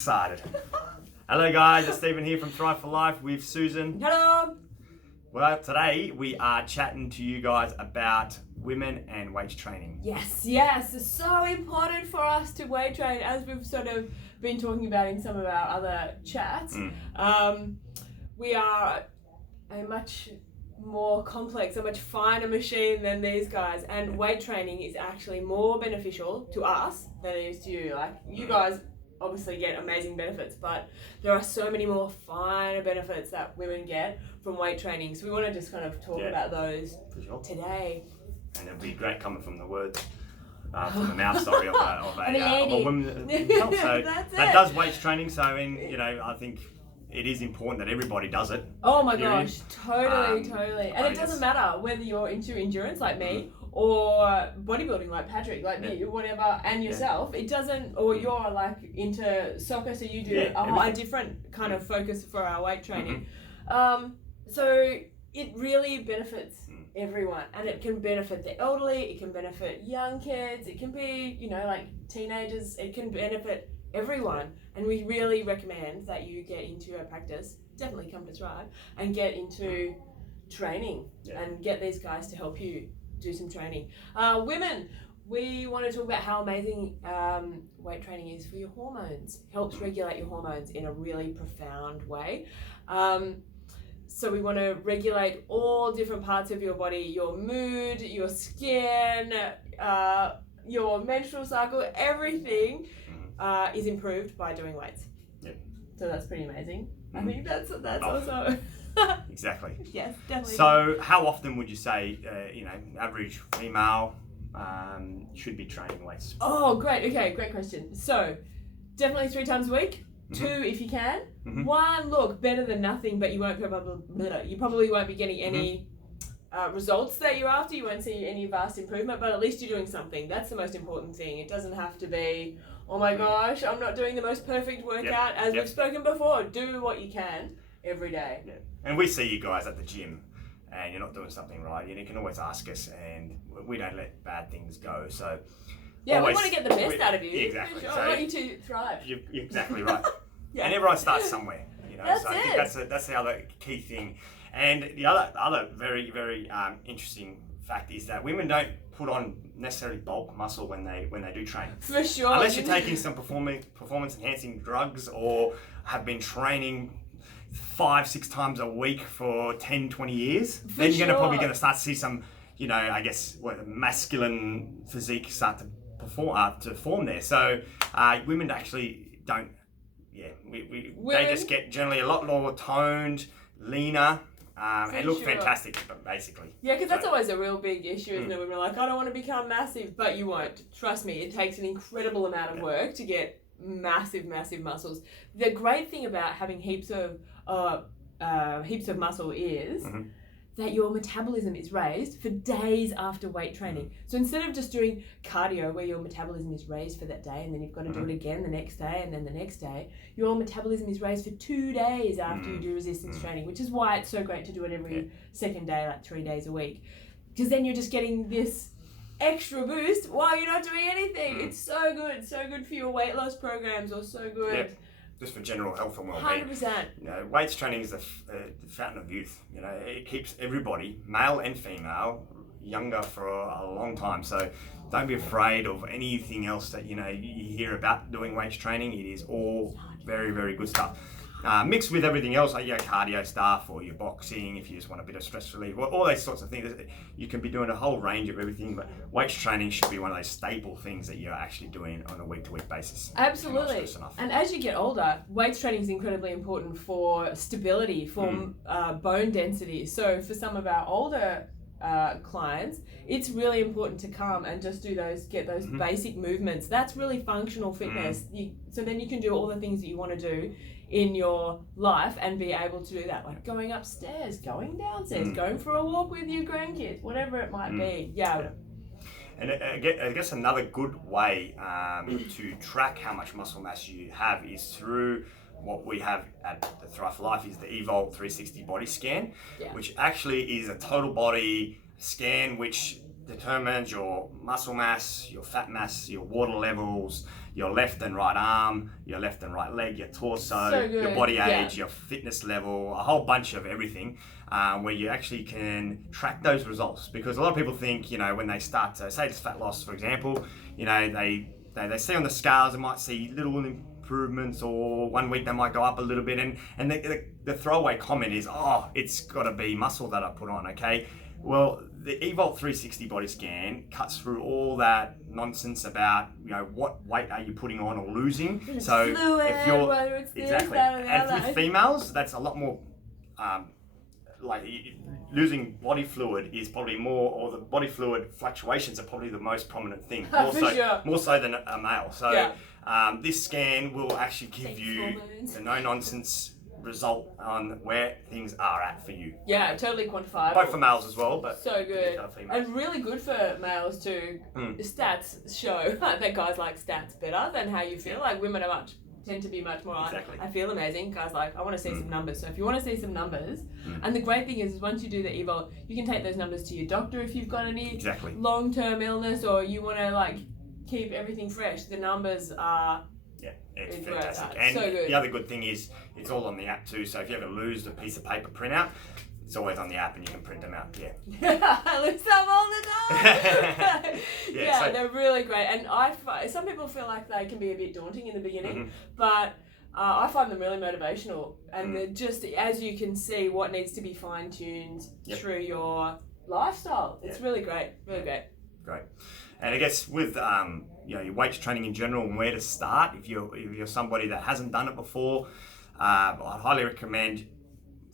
Excited. Hello guys, it's Stephen here from Thrive for Life with Susan. Hello. Well, today we are chatting to you guys about women and weight training. Yes, it's so important for us to weight train, as we've sort of been talking about in some of our other chats. We are a much more complex, a much finer machine than these guys, and weight training is actually more beneficial to us than it is to you. Like, you guys obviously get amazing benefits, but there are so many more finer benefits that women get from weight training. So we want to just kind of talk about those today. And it'll be great coming from the words, from the mouth, sorry, of a woman. So that does weight training. So I think it is important that everybody does it. Oh my gosh, totally. And it doesn't matter whether you're into endurance like me or bodybuilding like Patrick, like me, whatever, and yourself. It doesn't, or you're like into soccer, so you do a different kind of focus for our weight training. So it really benefits everyone, and it can benefit the elderly, it can benefit young kids, it can be, like teenagers, it can benefit everyone. And we really recommend that you get into a practice, definitely come to Thrive, and get into training and get these guys to help you do some training. Women, we want to talk about how amazing weight training is for your hormones. Helps regulate your hormones in a really profound way. So we want to regulate all different parts of your body, your mood, your skin, your menstrual cycle, everything is improved by doing weights. So that's pretty amazing. I think that's also... Exactly. Yes, definitely. So how often would you say, average female should be training weights? Oh, great. Okay, great question. So definitely 3 times a week. 2 if you can. 1, look, better than nothing, but you probably won't be getting any results that you're after. You won't see any vast improvement, but at least you're doing something. That's the most important thing. It doesn't have to be, oh my gosh, I'm not doing the most perfect workout. As we've spoken before, do what you can every day. And we see you guys at the gym and you're not doing something right, you can always ask us, and we don't let bad things go. So we want to get the best out of you. Exactly. Sure. I want you to thrive. You're exactly right. And everyone starts somewhere, That's so I think that's the other key thing. And the other very, very interesting fact is that women don't put on necessarily bulk muscle when they do train. For sure. Unless you're taking some performance enhancing drugs or have been training 5-6 times a week for 10-20 years, then you're probably going to start to see some, masculine physique start to form there. So women actually don't. They just get generally a lot more toned, leaner, and look fantastic, basically. Yeah, because that's always a real big issue, isn't it? Women are like, I don't want to become massive, but you won't. Trust me, it takes an incredible amount of work to get massive muscles. The great thing about having heaps of muscle is that your metabolism is raised for days after weight training. So instead of just doing cardio where your metabolism is raised for that day and then you've got to do it again the next day and then the next day, your metabolism is raised for 2 days after you do resistance training, which is why it's so great to do it every second day, like 3 days a week. Because then you're just getting this extra boost while you're not doing anything. It's so good for your weight loss programs, or so good. Just for general health and well-being. 100%. Weights training is the fountain of youth. It keeps everybody, male and female, younger for a long time. So don't be afraid of anything else that you hear about doing weights training. It is all very, very good stuff. Mixed with everything else, like your cardio stuff or your boxing, if you just want a bit of stress relief, all those sorts of things. You can be doing a whole range of everything, but weights training should be one of those staple things that you're actually doing on a week-to-week basis. Absolutely. And as you get older, weights training is incredibly important for stability, for bone density. So for some of our older clients, it's really important to come and just get those basic movements. That's really functional fitness. So then you can do all the things that you want to do in your life and be able to do that, like going upstairs, going downstairs, going for a walk with your grandkids, whatever it might be. And I guess another good way to track how much muscle mass you have is through what we have at the Thrive for Life is the Evolve 360 body scan, which actually is a total body scan which determines your muscle mass, your fat mass, your water levels, your left and right arm, your left and right leg, your torso, So good. your body Yeah. age, your fitness level, a whole bunch of everything, where you actually can track those results. Because a lot of people think, when they start to, say it's fat loss, for example, they see on the scales, they might see little improvements, or 1 week they might go up a little bit, and the throwaway comment is, oh, it's got to be muscle that I put on, okay? Well, the Evolt 360 body scan cuts through all that nonsense about, what weight are you putting on or losing. It's so fluid, if you're whether it's this, exactly, that, or the and other. with females, that's a lot more. Losing body fluid is probably more, or the body fluid fluctuations are probably the most prominent thing, more so than a male. So this scan will actually give you the no nonsense result on where things are at for you. Yeah, totally quantifiable. Both for males as well, but so good. females. And really good for males too. Stats show that guys like stats better than how you feel. Like women tend to be much more like, I feel amazing. Guys like, I want to see some numbers. So if you want to see some numbers, and the great thing is once you do the Evolt, you can take those numbers to your doctor if you've got any long-term illness, or you want to keep everything fresh. The numbers are it's fantastic. And so good. The other good thing is it's all on the app too. So if you ever lose a piece of paper printout, it's always on the app and you can print them out. I lose them all the time. So they're really great. And some people feel like they can be a bit daunting in the beginning, but I find them really motivational. And they're just, as you can see, what needs to be fine-tuned through your lifestyle. It's really great. Really great. Great. And I guess with your weights training in general and where to start, if you're somebody that hasn't done it before, I'd highly recommend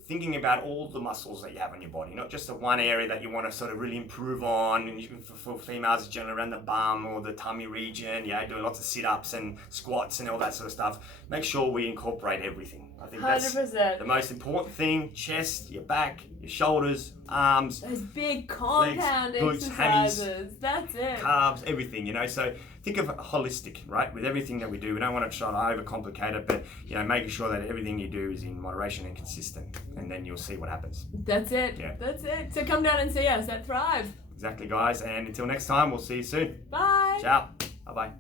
thinking about all the muscles that you have on your body, not just the one area that you want to sort of really improve on. And for females, it's generally around the bum or the tummy region, doing lots of sit-ups and squats and all that sort of stuff. Make sure we incorporate everything. I think 100%. That's the most important thing. Chest, your back, your shoulders, arms. Those big compound legs, glutes, exercises. hammies, that's it. Calves, everything, So think of it holistic, right? With everything that we do, we don't want to try to overcomplicate it, but making sure that everything you do is in moderation and consistent, and then you'll see what happens. That's it. Yeah. That's it. So come down and see us at Thrive. Exactly, guys. And until next time, we'll see you soon. Bye. Ciao. Bye-bye.